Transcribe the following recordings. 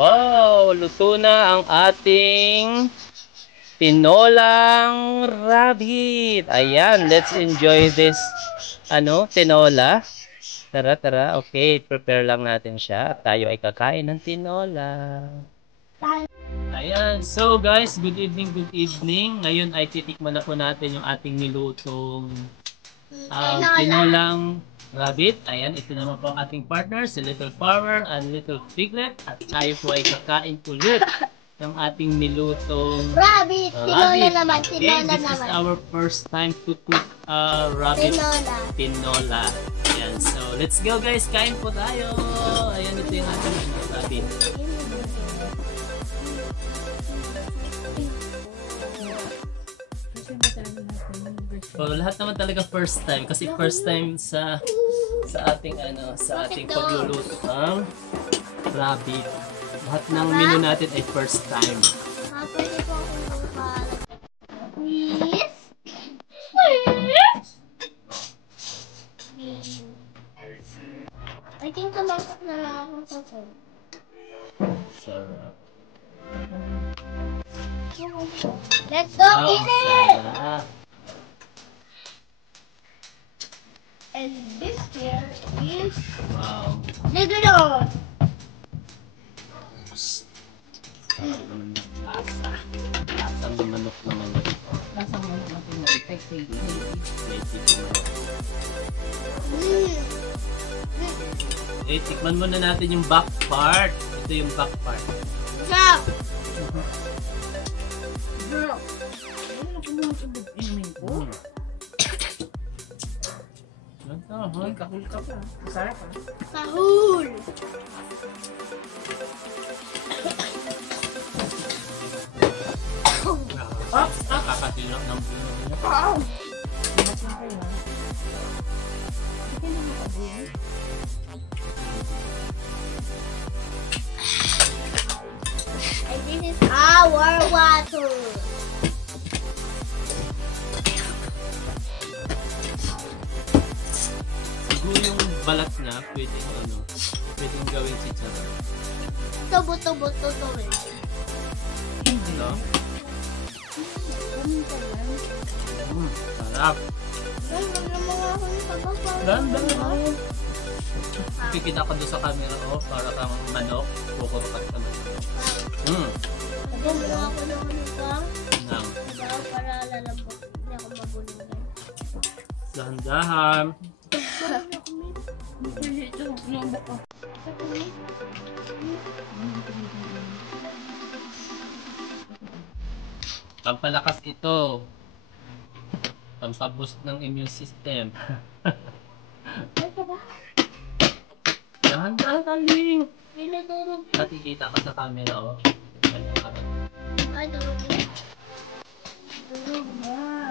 Wow! Luto na ang ating tinolang rabbit. Ayan, let's enjoy this tinola. Tara, tara. Okay, prepare lang natin siya. Tayo ay kakain ng tinola. Ayan, so guys, good evening, good evening. Ngayon ay titikman na po natin yung ating nilutong tinolang rabbit. Ayan, ito naman po ang ating partner, si Little Power and Little Piglet. At tayo po ay kakain ulit ng ating nilutong rabbit. Tinola naman, okay, this is our first time to cook rabbit tinola. Ayan, so let's go guys, kain po tayo. Ayan, ito yung ating rabbit. So, lahat naman talaga first time kasi first time sa ating pagluluto ng rabbit. Lahat ng menu natin ay first time. Pwede po akong magpalat. Please? I think tumakot na lang akong sasal. Sarap. Let's go eat it! And this here is... Wow. Ligado! Lasang manok naman ito. Lasang manok natin na effective. Okay, tikman muna natin yung back part. Ito yung back part. Stop! Girl! Ano na kumuha sa inumin ko? Hoy, Kahul ka pa. Masarap ah. Kahul! nakakatilak ng puno niya. Wow! Masin kayo ha. Hindi na makabuhin. And this is our water. Siguro yung balat niya, pwedeng gawin si Chara. Tubo-tubo-tubo eh. No? Kumin ka yan. Sarap. Ay, wag naman ako yung pagkakaroon. Ganda na. Pipita ko doon sa camera para kang manok. Kukurukat ka na. Lagyan mo na ako ng ano ka. Nang. Para lalabot. Hindi ako mabulugan. Dahan-dahan. Ito, pinambok ko. Pampalakas ito. Pampaboost ng immune system. Dahan-dahan, darling. Pinatulog. Nakikita ka sa camera, oh. Ay, tulog na. Tulog na.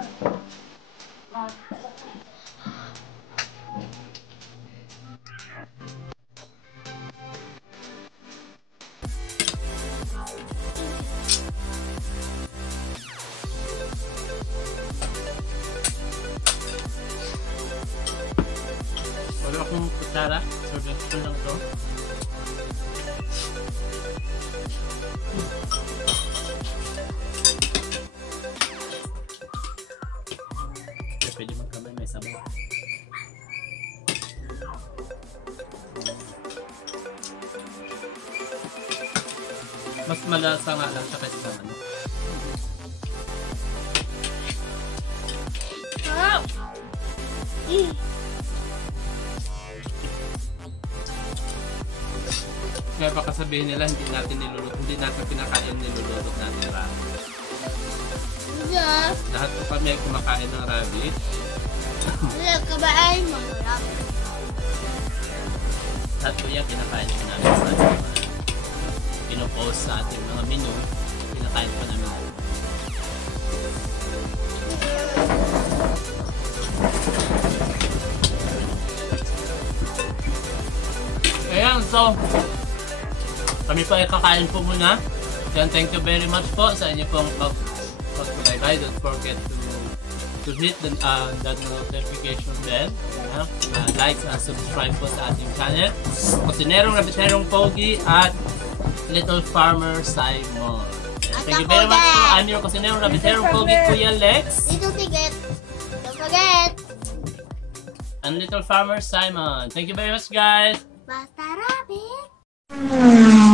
Wala akong kutsara. Service spoon lang to. Pwede magkamay, may sabaw. Mas malasa nga lang siya kasi sa ano. Sarap! Kaya baka sabihin nila hindi natin pinakain niluluto natin rabbit. Yeah. Lahat po kami ay kumakain ng rabbit. Wala ka ba ay marami? Lahat po yan kinakain po namin sa ating mga pinopost sa ating mga menu. Kinakain po namin. Ayan, so kami po ay kakain po muna. Then thank you very much po sa inyo pong pag-subscribe. Don't forget to hit the notification bell. Like and subscribe po sa ating channel. Kusinerong Rabbiterong Pogi at Little Farmer Simon. At Thank you ako very much po. din. I'm your Kusinero Rabitero Pogi Kuya Lex. Dito ticket. Don't forget. And Little Farmer Simon. Thank you very much, guys. Basta rabbit.